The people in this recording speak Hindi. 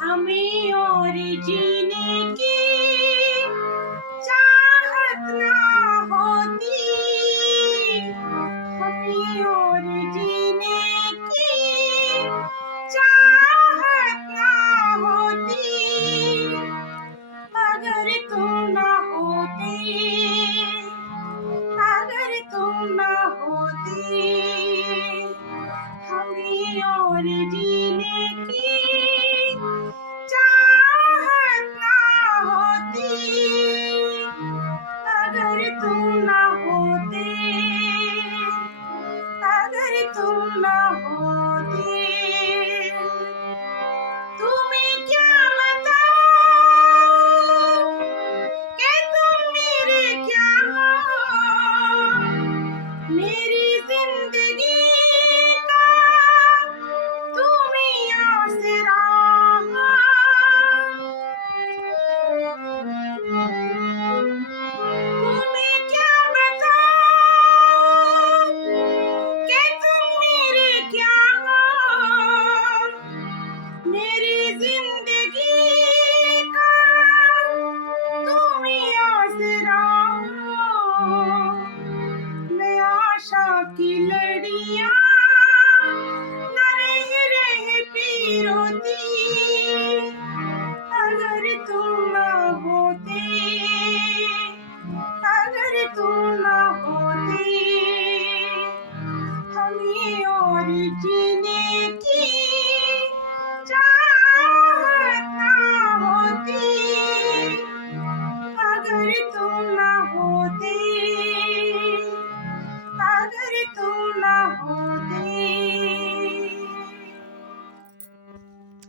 हमें और जीने की चाहत ना होती, हमें और जीने की चाहत ना होती, अगर तुम ना होते, अगर तुम ना होते, हमें और जीने की चाहत ना होती, अगर तुम ना होते, अगर तुम ना होते। तुम्हें क्या बताऊं कि तुम मेरे क्या हो, मेरी जिंदगी का तुम ही आसरा हो। तुम्हें क्या बताऊं कि तुम मेरे क्या हो, मेरी जिंदगी का तुम ही आसरा हो। मैं आशा की लड़ियां न रह पी रोती, अगर तुम ना होते, अगर तुम ना होते, हमें और जीने की चाहत ना होती, अगर तुम ना होते, अगर तुम ना होते।